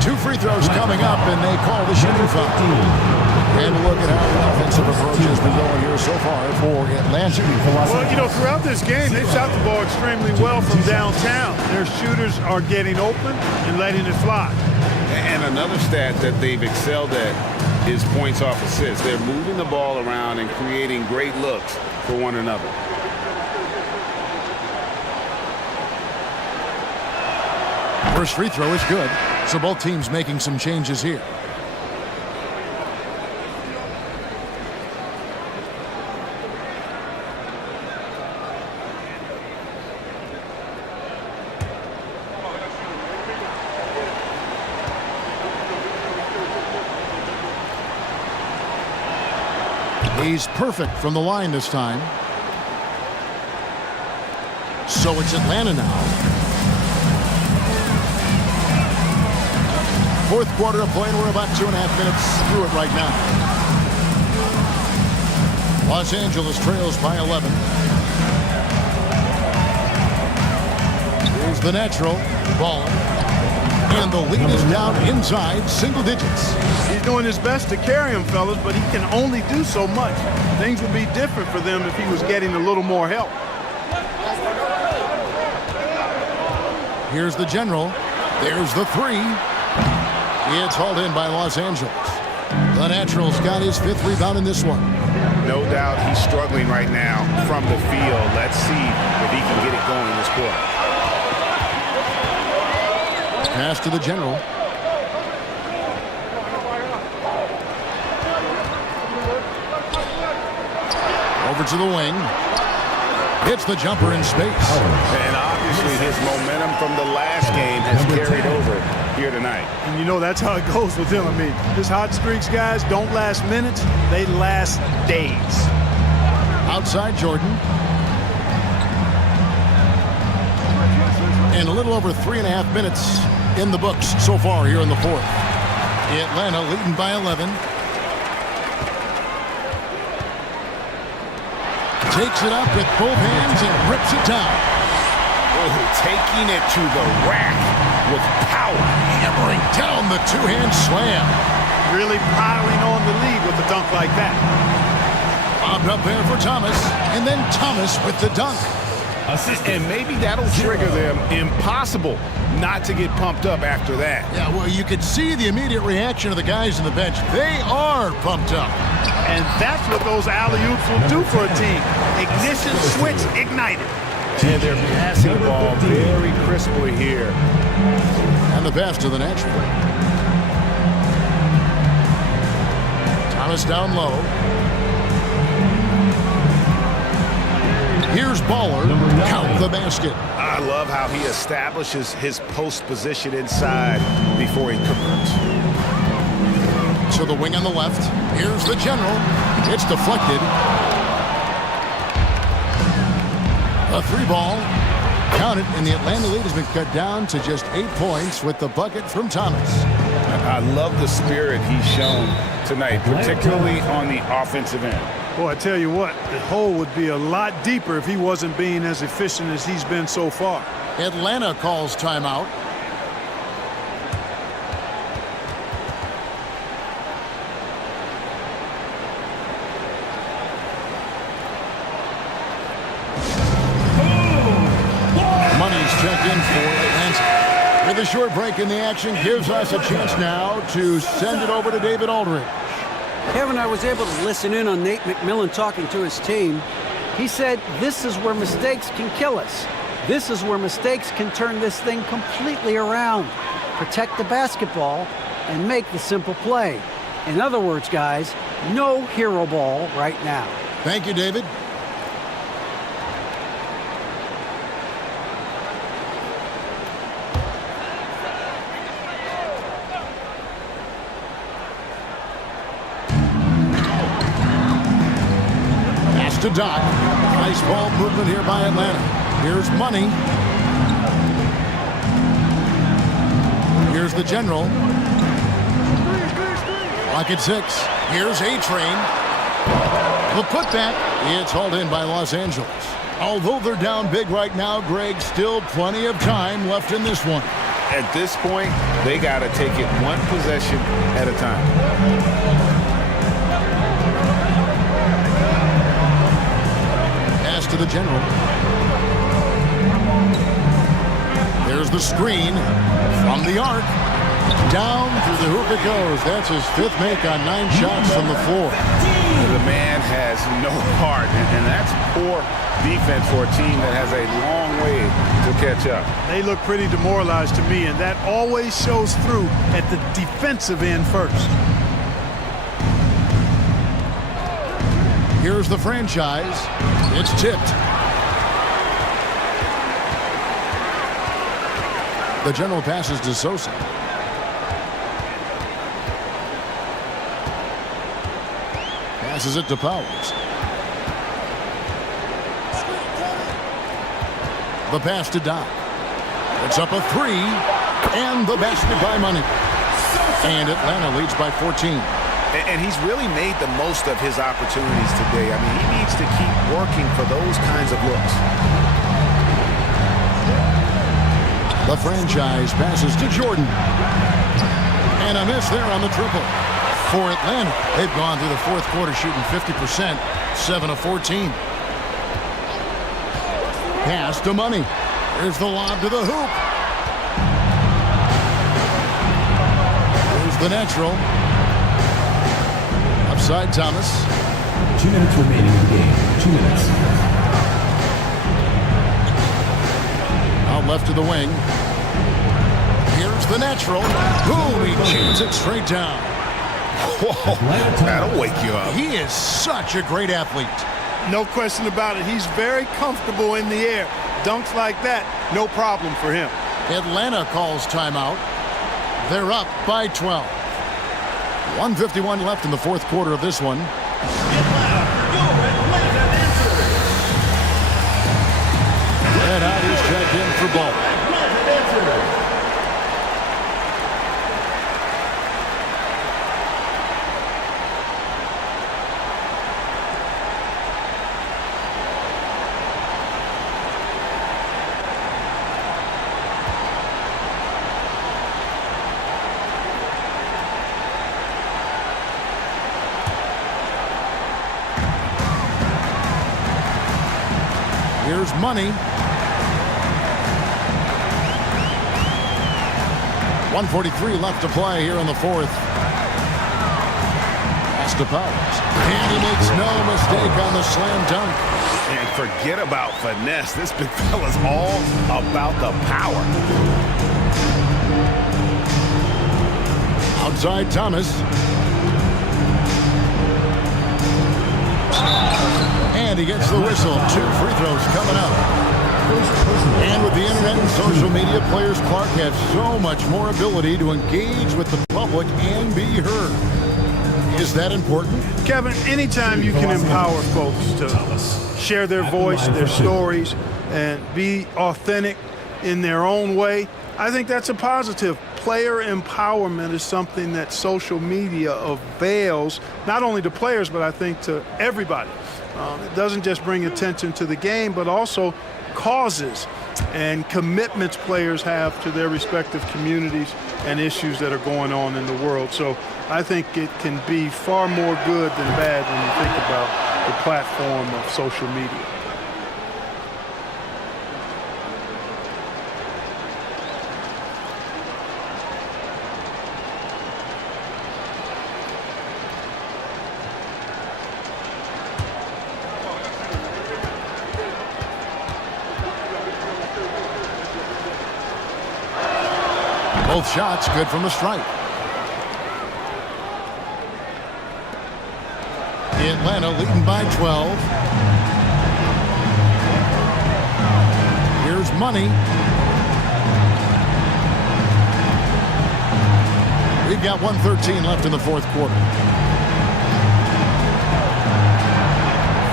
2 free throws coming up, and they call the shooting foul. And look at how the offensive approach has been going here so far for Atlanta. Well, you know, throughout this game, they've shot the ball extremely well from downtown. Their shooters are getting open and letting it fly. And another stat that they've excelled at is points off assists. They're moving the ball around and creating great looks for one another. First free throw is good, so both teams making some changes here. He's perfect from the line this time. So it's Atlanta now. Fourth quarter of play, and we're about 2.5 minutes through it right now. Los Angeles trails by 11. Here's the natural ball. And the lead is down inside single digits. He's doing his best to carry him, fellas, but he can only do so much. Things would be different for them if he was getting a little more help. Here's the general. There's the three. It's hauled in by Los Angeles. The Natural's got his 5th rebound in this one. No doubt he's struggling right now from the field. Let's see if he can get it going this quarter. Pass to the General. Over to the wing. Hits the jumper in space. And obviously his momentum from the last game has carried over here tonight. And you know that's how it goes with him. I mean, his hot streaks, guys, don't last minutes. They last days. Outside Jordan. And a little over 3.5 minutes in the books so far here in the 4th. Atlanta leading by 11. Takes it up with both hands and rips it down. Oh, taking it to the rack with power. Hammering down the 2-hand slam. Really piling on the lead with a dunk like that. Bobbed up there for Thomas, and then Thomas with the dunk. And maybe that'll trigger them. Impossible not to get pumped up after that. Yeah, well, you could see the immediate reaction of the guys on the bench. They are pumped up. And that's what those alley-oops will do for a team. Ignition switch ignited. And they're passing the ball very crisply here. And the pass to the Natural. Thomas down low. Here's Baller. Count the basket. I love how he establishes his post position inside before he converts. To the wing on the left. Here's the General. It's deflected. A 3-ball. Count it, and the Atlanta lead has been cut down to just 8 points with the bucket from Thomas. I love the spirit he's shown tonight, particularly on the offensive end. Boy, I tell you what, the hole would be a lot deeper if he wasn't being as efficient as he's been so far. Atlanta calls timeout. Money's checked in for Atlanta. With a short break in the action, gives us a chance now to send it over to David Aldridge. Kevin, I was able to listen in on Nate McMillan talking to his team. He said, this is where mistakes can kill us. This is where mistakes can turn this thing completely around. Protect the basketball and make the simple play. In other words, guys, no hero ball right now. Thank you, David. To Doc. Nice ball movement here by Atlanta. Here's Money. Here's the General. Clock at 6. Here's A-Train. The putback. It's hauled in by Los Angeles. Although they're down big right now, Greg, still plenty of time left in this one. At this point, they got to take it one possession at a time. To the General. There's the screen from the arc. Down through the hoop it goes. That's his 5th make on 9 shots from the floor. The man has no heart, and that's poor defense for a team that has a long way to catch up. They look pretty demoralized to me, and that always shows through at the defensive end first. Here's the franchise. It's tipped. The General passes to Sosa. Passes it to Powers. The pass to Doc. It's up a 3. And the basket by Money. And Atlanta leads by 14. And he's really made the most of his opportunities today. I mean, he needs to keep working for those kinds of looks. The franchise passes to Jordan. And a miss there on the triple. For Atlanta, they've gone through the 4th quarter shooting 50%, 7 of 14. Pass to Money. There's the lob to the hoop. Here's the Natural. left side, Thomas. 2 minutes remaining in the game. 2 minutes. Out left to the wing. Here's the natural. Boom, he jams it straight down. Whoa, that'll wake you up. He is such a great athlete. No question about it. He's very comfortable in the air. Dunks like that, no problem for him. Atlanta calls timeout. They're up by 12. 1:51 left in the fourth quarter of this one. And out he's checked in for ball. Here's Money. 1:43 left to play here in the fourth. Pass to Powers. And he makes no mistake on the slam dunk. And forget about finesse. This big fella's all about the power. Outside Thomas. And he gets the whistle. 2 free throws coming up. And with the internet and social media, players, Clark, have so much more ability to engage with the public and be heard. Is that important? Kevin, anytime you can empower folks to share their voice, their stories, and be authentic in their own way, I think that's a positive. Player empowerment is something that social media avails, not only to players, but I think to everybody. It doesn't just bring attention to the game, but also causes and commitments players have to their respective communities and issues that are going on in the world. So I think it can be far more good than bad when you think about the platform of social media. Both shots good from the stripe. Atlanta leading by 12. Here's Money. We've got 1:13 left in the fourth quarter.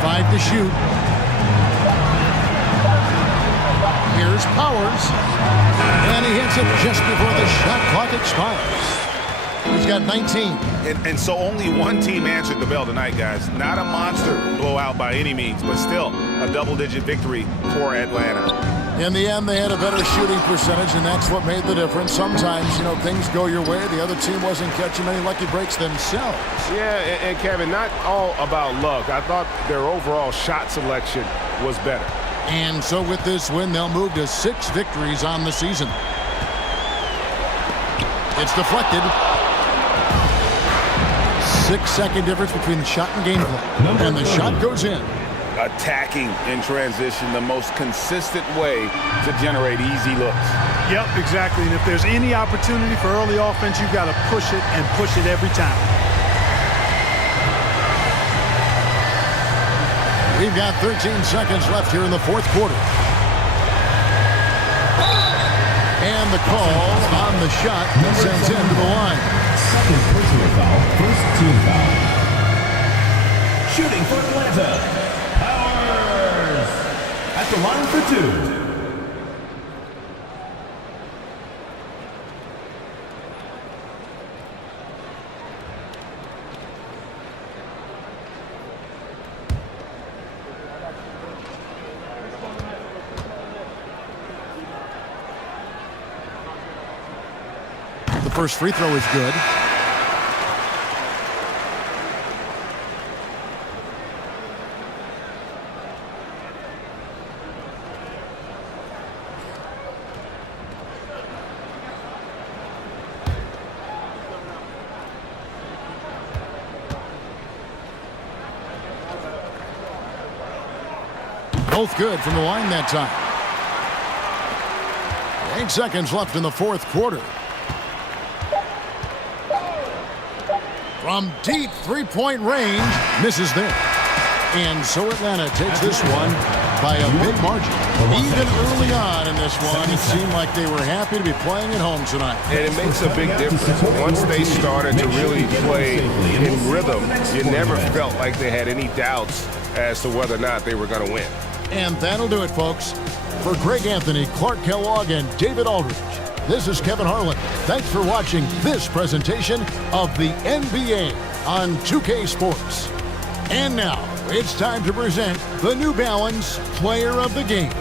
5 to shoot. Here's Powers. And he hits it just before the shot clock expires. He's got 19. And so only one team answered the bell tonight, guys. Not a monster blowout by any means, but still a double-digit victory for Atlanta. In the end, they had a better shooting percentage, and that's what made the difference. Sometimes, things go your way. The other team wasn't catching many lucky breaks themselves. Yeah, and Kevin, not all about luck. I thought their overall shot selection was better. And so with this win, they'll move to 6 victories on the season. It's deflected. 6-second difference between the shot and gameplay. And the shot goes in. Attacking in transition, the most consistent way to generate easy looks. Yep, exactly. And if there's any opportunity for early offense, you've got to push it and push it every time. We've got 13 seconds left here in the fourth quarter. And the call on the shot that sends him to the line. Second personal foul, first team foul. Shooting for Atlanta. Powers at the line for 2. The first free throw is good. Both good from the line that time. 8 seconds left in the fourth quarter. From deep three-point range, misses there. And so Atlanta takes this one by a big margin. Even early on in this one, it seemed like they were happy to be playing at home tonight. And it makes a big difference. Once they started to really play in rhythm, you never felt like they had any doubts as to whether or not they were going to win. And that'll do it, folks. For Greg Anthony, Clark Kellogg, and David Aldridge, this is Kevin Harlan. Thanks for watching this presentation of the NBA on 2K Sports. And now, it's time to present the New Balance Player of the Game.